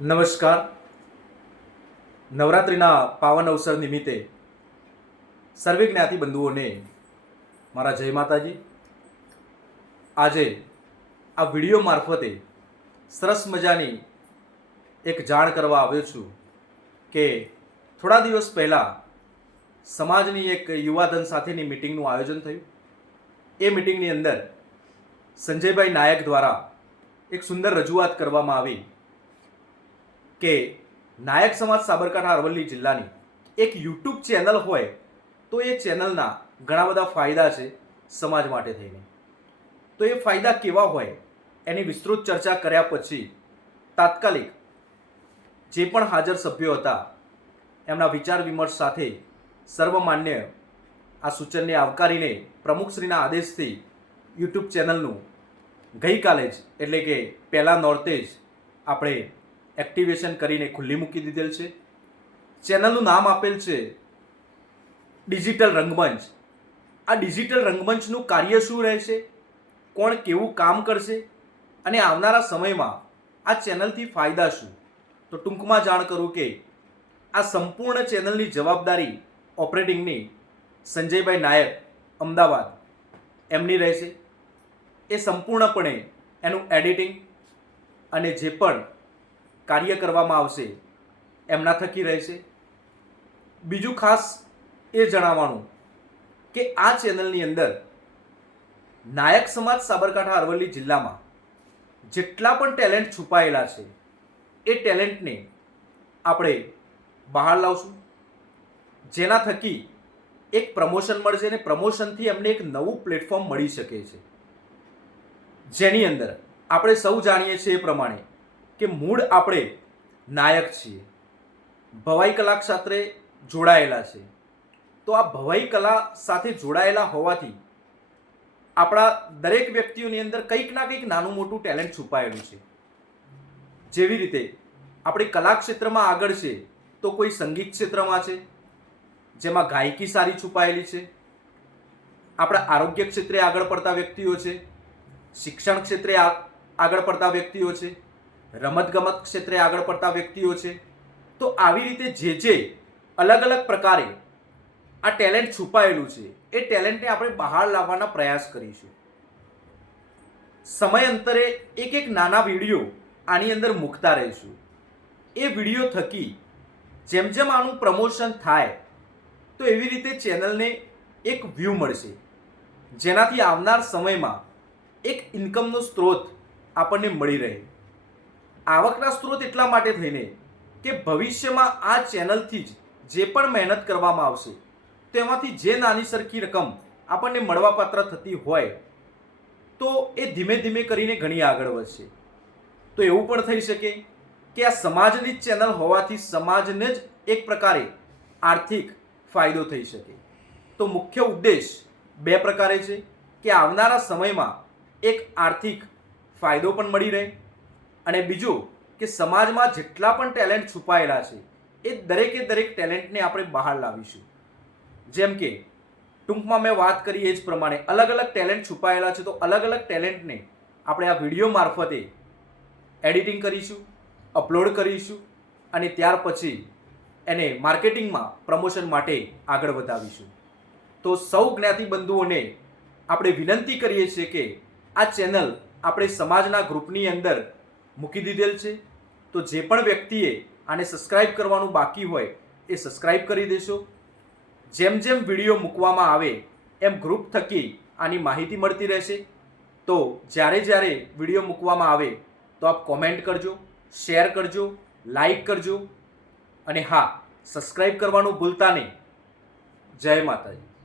નમસ્કાર. નવરાત્રિના પાવન અવસર નિમિત્તે સર્વે જ્ઞાતિ બંધુઓને મારા જય માતાજી. આજે આ વીડિયો મારફતે સરસ મજાની એક જાણ કરવા આવ્યો છું કે થોડા દિવસ પહેલાં સમાજની એક યુવાધન સાથેની મિટિંગનું આયોજન થયું. એ મિટિંગની અંદર સંજયભાઈ નાયક દ્વારા એક સુંદર રજૂઆત કરવામાં આવી. કે નાયક સમાજ સાબરકાંઠા અરવલ્લી જિલ્લાની એક યુટ્યુબ ચેનલ હોય તો એ ચેનલના ઘણા બધા ફાયદા છે સમાજ માટે થઈને. તો એ ફાયદા કેવા હોય એની વિસ્તૃત ચર્ચા કર્યા પછી તાત્કાલિક જે પણ હાજર સભ્યો હતા એમના વિચાર વિમર્શ સાથે સર્વમાન્ય આ સૂચનને આવકારીને પ્રમુખશ્રીના આદેશથી યુટ્યુબ ચેનલનું ગઈકાલે જ એટલે કે પહેલાં નોર્તે જ આપણે એક્ટિવેશન કરીને ખુલ્લી મૂકી દીધેલ છે. ચેનલનું નામ આપેલ છે ડિજિટલ રંગમંચ. આ ડિજિટલ રંગમંચનું કાર્ય શું રહેશે? કોણ કેવું કામ કરશે? અને આવનારા સમયમાં આ ચેનલથી ફાયદા શું? તો ટૂંકમાં જાણ કરું કે આ સંપૂર્ણ ચેનલની જવાબદારી ઓપરેટિંગની સંજયભાઈ નાયક, અમદાવાદ. એમની રહેશે. એ સંપૂર્ણપણે એનું એડિટિંગ અને જે પણ કાર્ય કરવામાં આવશે, એમના થકી રહેશે. બીજું ખાસ એ જણાવવાનું કે આ ચેનલની અંદર નાયક સમાજ સાબરકાંઠા અરવલ્લી જિલ્લામાં જેટલા પણ ટેલેન્ટ છુપાયેલા છે, એ ટેલેન્ટને આપણે બહાર લાવશું. જેના થકી એક પ્રમોશન મળશે અને પ્રમોશનથી એમને એક નવું પ્લેટફોર્મ મળી શકે છે. જેની અંદર આપણે સૌ જાણીએ છીએ એ પ્રમાણે કે મૂળ આપણે નાયક છીએ. ભવાઈ કલા ક્ષેત્રે જોડાયેલા છે. તો આ ભવાઈ કલા સાથે જોડાયેલા હોવાથી આપણા દરેક વ્યક્તિઓની અંદર કંઈક ના કંઈક નાનું મોટું ટેલેન્ટ છુપાયેલું છે. જેવી રીતે આપણે કલા ક્ષેત્રમાં આગળ છે તો કોઈ સંગીત ક્ષેત્રમાં છે, જેમાં ગાયકી સારી છુપાયેલી છે, આપણા આરોગ્ય ક્ષેત્રે આગળ પડતા વ્યક્તિઓ છે, શિક્ષણ ક્ષેત્રે આગળ પડતા વ્યક્તિઓ છે રમતગમત ક્ષેત્રે આગળ પડતા વ્યક્તિઓ છે. તો આવી રીતે જે જે અલગ અલગ પ્રકારે આ ટેલેન્ટ છુપાયેલું છે, એ ટેલેન્ટને આપણે બહાર લાવવાના પ્રયાસ કરીશું. સમયાંતરે એક એક નાના વીડિયો આની અંદર મૂકતા રહીશું. એ વીડિયો થકી જેમ જેમ આનું પ્રમોશન થાય, તો એવી રીતે ચેનલને એક વ્યૂ મળશે. જેનાથી આવનાર સમયમાં એક ઇન્કમનો સ્ત્રોત આપણને મળી રહે. આવકના સ્ત્રોત એટલા માટે થઈને કે ભવિષ્યમાં આ ચેનલથી જ જે પણ મહેનત કરવામાં આવશે, તેમાંથી જે નાની સરખી રકમ આપણને મળવાપાત્ર થતી હોય, તો એ ધીમે ધીમે કરીને ઘણી આગળ વધશે. તો એવું પણ થઈ શકે કે આ સમાજની જ ચેનલ હોવાથી સમાજને જ એક પ્રકારે આર્થિક ફાયદો થઈ શકે. તો મુખ્ય ઉદ્દેશ બે પ્રકારે છે કે આવનારા સમયમાં એક આર્થિક ફાયદો પણ મળી રહે અને બીજું કે સમાજમાં જેટલા પણ ટેલેન્ટ છુપાયેલા છે, એ દરેકે દરેક ટેલેન્ટને આપણે બહાર લાવીશું. જેમ કે, ટૂંકમાં મેં વાત કરી એ જ પ્રમાણે અલગ અલગ ટેલેન્ટ છુપાયેલા છે તો અલગ અલગ ટેલેન્ટને આપણે આ વીડિયો મારફતે એડિટિંગ કરીશું, અપલોડ કરીશું અને ત્યાર પછી એને માર્કેટિંગમાં પ્રમોશન માટે આગળ વધાવીશું. તો સૌ જ્ઞાતિ બંધુઓને આપણે વિનંતી કરીએ છીએ કે આ ચેનલ આપણે સમાજના ગ્રુપની અંદર મૂકી દીધેલ છે. તો જે પણ વ્યક્તિએ આને સબસ્ક્રાઇબ કરવાનું બાકી હોય એ સબસ્ક્રાઇબ કરી દેશો. જેમ જેમ વીડિયો મૂકવામાં આવે એમ ગ્રુપ થકી આની માહિતી મળતી રહેશે. તો જ્યારે જ્યારે વીડિયો મૂકવામાં આવે તો આપ કોમેન્ટ કરજો શેર કરજો લાઈક કરજો. અને હા સબસ્ક્રાઇબ કરવાનું ભૂલતા નહીં. જય માતાજી.